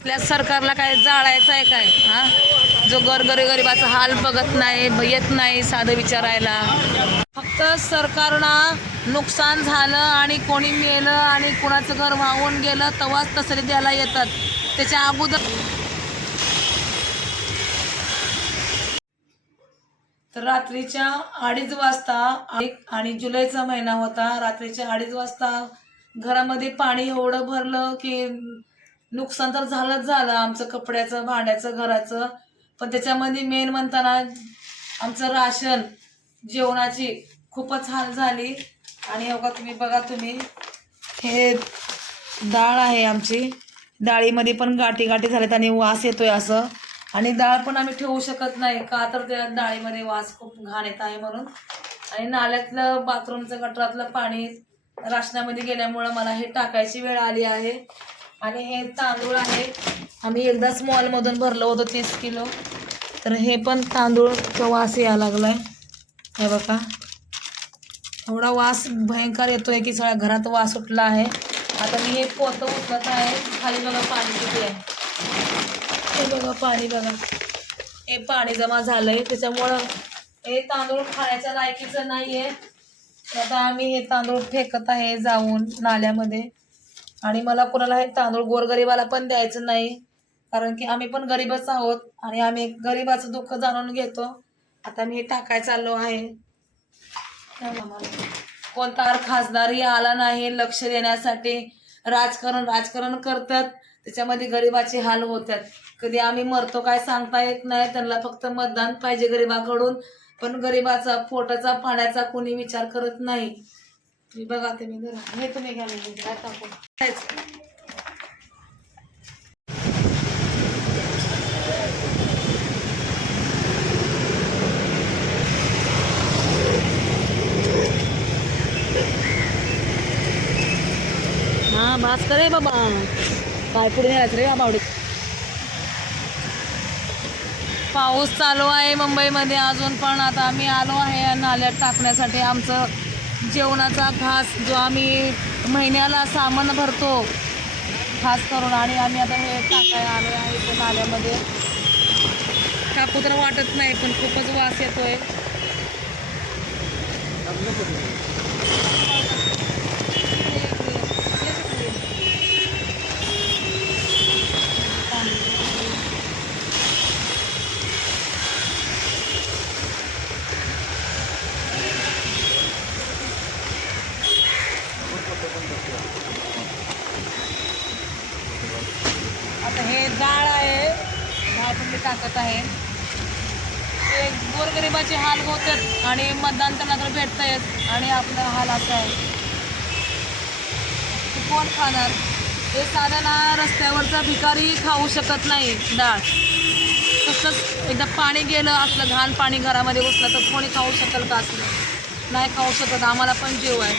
आपल्या सरकारला काय जाळायचं आहे काय? हा? जो गरगरी गरिबाचा हाल बघत नाही येत नाही साधं विचारायला. फक्त सरकारनं नुकसान झालं आणि कोणी मेलं आणि कोणाचं घर वाहून गेलं तेव्हाच तसरी द्यायला येतात. त्याच्या अगोदर तर रात्रीच्या अडीच वाजता एक आणि जुलैचा महिना होता. रात्रीच्या अडीच वाजता घरामध्ये पाणी एवढं भरलं की नुकसान तर झालंच झालं आमचं कपड्याचं भांड्याचं घराचं. पण त्याच्यामध्ये मेन म्हणताना आमचं राशन जेवणाची खूपच हाल झाली. आणि अवघा तुम्ही बघा तुम्ही. हे डाळ आहे आमची. डाळीमध्ये पण गाठी गाठी झाल्यात आणि वास येतोय असं. आणि डाळ पण आम्ही ठेवू शकत नाही. का तर त्या डाळीमध्ये वास खूप घाण येत आहे म्हणून. आणि नाल्यातलं बाथरूमचं गटरातलं पाणी राशनामध्ये गेल्यामुळं मला हे टाकायची वेळ आली आहे. आणि हे तांदूळ आहे. आम्ही एकदाच मॉलमधून भरलं होतं तीस किलो. तर हे पण तांदूळचा वास यायला लागला आहे हे बघा. एवढा वास भयंकर येतो आहे की सगळ्या घरात वास उठला आहे. आता मी हे पोतं उठवत आहे. खाली बघा पाणी किती आहे. हे बघा पाणी बघा. हे पाणी जमा झालं आहे त्याच्यामुळं हे तांदूळ खाण्याच्या लायकीचं नाही आहे आता आम्ही हे तांदूळ फेकत आहे जाऊन नाल्यामध्ये. आणि मला कोणाला हे तांदूळ गोरगरिबाला पण द्यायचं नाही. कारण की आम्ही पण गरीबच आहोत आणि आम्ही गरीबाचं दुःख जाणून घेतो. आता मी हे टाकाय चाललो आहे. कोणता खासदारही आला नाही लक्ष देण्यासाठी. राजकारण राजकारण करतात. त्याच्यामध्ये गरिबाचे हाल होतात. कधी आम्ही मरतो काय सांगता येत नाही. त्यांना फक्त मतदान पाहिजे गरिबाकडून. पण गरिबाचा पोटाचा पाण्याचा कोणी विचार करत नाही. मी बघा तुम्ही जरा हे तुम्ही घ्या मी काय टाकून हा बास करे बाबा. काय पुढे न्यायचं रे बाबा पाऊस चालू आहे मुंबईमध्ये अजून पण. आता आम्ही आलो आहे नाल्यात टाकण्यासाठी आमचं जेवणाचा घास जो आम्ही महिन्याला सामान भरतो खास करून आणि आम्ही आता हे टाकायला आलो आहे इथे नाल्यामध्ये. टाकू तर वाटत नाही पण खूपच वास येतोय. डाळ आहे. डाळ पण मी टाकत आहे. ते गोरगरिबाचे हाल होतात आणि मतदान त्यांना तर भेटत आहेत आणि आपला हाल असा आहे. कोण खाणार? हे साधं ना रस्त्यावरचा भिकारी खाऊ शकत नाही डाळ. तसंच एकदा पाणी गेलं असलं घाण पाणी घरामध्ये बसलं तर कोणी खाऊ शकेल का असलं? नाही खाऊ शकत. आम्हाला पण जीव आहे.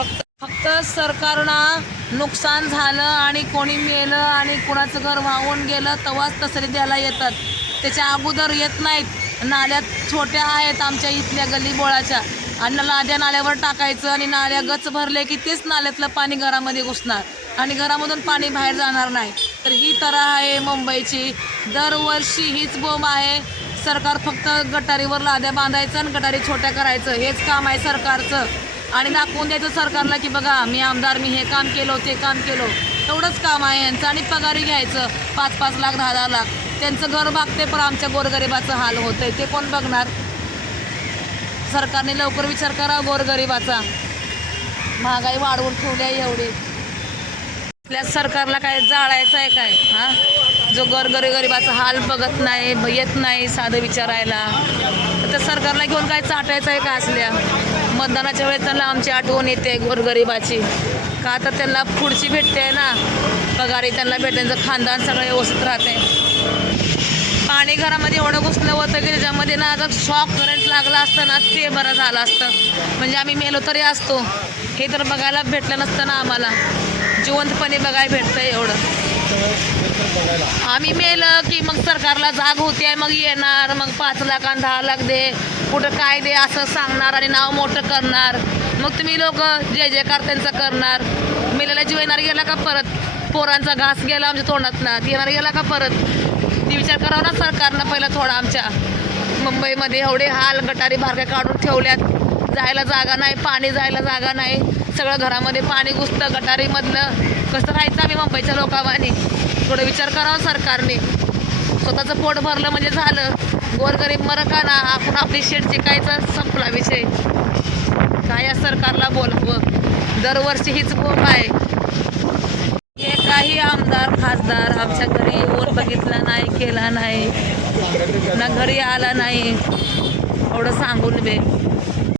फक्त फक्त सरकारनं नुकसान झालं आणि कोणी मेलं आणि कुणाचं घर वाहून गेलं तेव्हाच तसरी द्यायला येतात. त्याच्या अगोदर येत नाहीत. नाल्या छोट्या आहेत आमच्या इथल्या गल्ली बोळाच्या आणि लाद्या नाल्यावर टाकायचं आणि नाल्या गच भरले की तेच नाल्यातलं पाणी घरामध्ये घुसणार. आणि घरामधून पाणी बाहेर जाणार नाही. तर ही तरा आहे मुंबईची. दरवर्षी हीच बोंब आहे. सरकार फक्त गटारीवर लाद्या बांधायचं आणि गटारी छोट्या करायचं. हेच काम आहे सरकारचं. आणि दाखवून द्यायचं सरकारला की बघा मी आमदार मी हे काम केलं ते काम केलं. तेवढंच काम आहे यांचं आणि पगारी घ्यायचं. पाच पाच लाख दहा दहा लाख. त्यांचं घर बागते पण आमच्या गोरगरिबाचं हाल होतंय. ते कोण बघणार? सरकारने लवकर विचार करा गोरगरिबाचा. महागाई वाढवून ठेवली आहे एवढी. आपल्या सरकारला काय जाळायचं आहे काय? हा? जो गरगरी गरिबाचा हाल बघत नाही येत नाही साधं विचारायला. तर त्या सरकारला घेऊन काय चाटायचं आहे का असल्या? मतदानाच्या वेळेस त्यांना आमची आठवण येते गोरगरिबाची. का तर त्यांना पुढची भेटते ना पगारी त्यांना भेटते त्यांचं खानदान सगळं व्यवस्थित राहते. पाणी घरामध्ये एवढं घुसलं होतं की त्याच्यामध्ये ना जर शॉक करंट लागला असतं ना ते बरं झालं असतं. म्हणजे आम्ही मेलो तरी असतो. हे तर बघायला भेटलं नसतं ना आम्हाला. जिवंतपणे बघायला भेटतं एवढं. आम्ही मेलं की मग सरकारला जाग होते मग येणार मग पाच लाख आणि दहा लाख दे. कुठं काय दे असं सांगणार आणि नाव मोठं करणार. मग तुम्ही लोक जे जे कार त्यांचा करणार. मेलेला जीव येणार गेला का परत? पोरांचा घास गेला आमच्या तोंडातला ना येणार गेला का परत? ती विचार करावा ना सरकारनं पहिला थोडा आमच्या. मुंबईमध्ये एवढे हाल गटारी बारक्या काढून ठेवल्यात. जायला जागा नाही पाणी जायला जागा नाही. सगळं घरामध्ये पाणी घुसतं गटारीमधलं कसं राहायचं आम्ही मुंबईच्या लोकांनी थोडं विचार करावा सरकारने. स्वतःचं पोट भरलं म्हणजे झालं. गोरगरीब मर का ना आपण आपली शेट जिकायचा संपला विषय. काय या सरकारला बोलावं? दरवर्षी हीच बोंब आहे. हे काही आमदार खासदार आमच्या घरी येऊन बघितला नाही केला नाही. ना घरी आला नाही. एवढं सांगून बे.